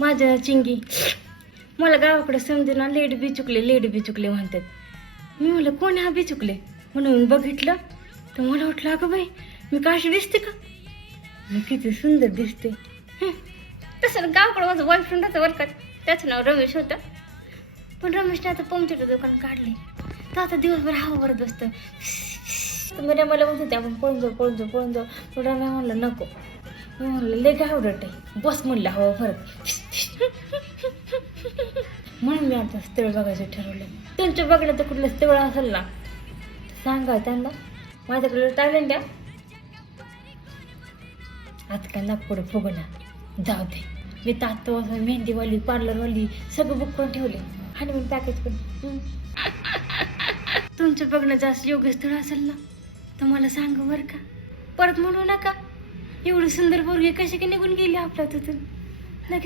माझ्या चिंगी मला गावाकडे समजून ना लेट बी चुकले म्हणतात. मी म्हणलं कोण हा बी चुकले म्हणून बघितलं तर मला वाटलं अगं बाई मी काशी दिसते का, मी किती सुंदर दिसते. तसं गावाकडं माझं बॉयफ्रेंड होतं बरं का, त्याचं नाव रमेश होतं. पण रमेशने आता पंक्चरचं दुकान काढले तर आता दिवसभर हवा भरत बसतं. तर मला म्हणत होते आपण पळून जाऊ. पण रम्या म्हणलं नको. मी म्हणलं लय गावडट आहे, बस म्हणलं हवा भरत. म्हणून मी आता स्थळ बघायचं ठरवलं. त्यांच्या बघण्यात तर कुठलं स्थळ असेल ना सांगा त्यांना, माझ्याकडे टॅलेंट द्या. आता काय नागपूर फुगणार जाऊ दे. मी तातो मेहंदीवाली पार्लरवाली सगळं बुक करून ठेवले आणि मी पॅकेज पण. तुमचं बघण्याचं असं योग्य स्थळ असेल ना तर मला सांगा बरं का. परत म्हणू नका एवढी सुंदर पोरगी कशी की निघून गेली आपल्या तिथून. लगेच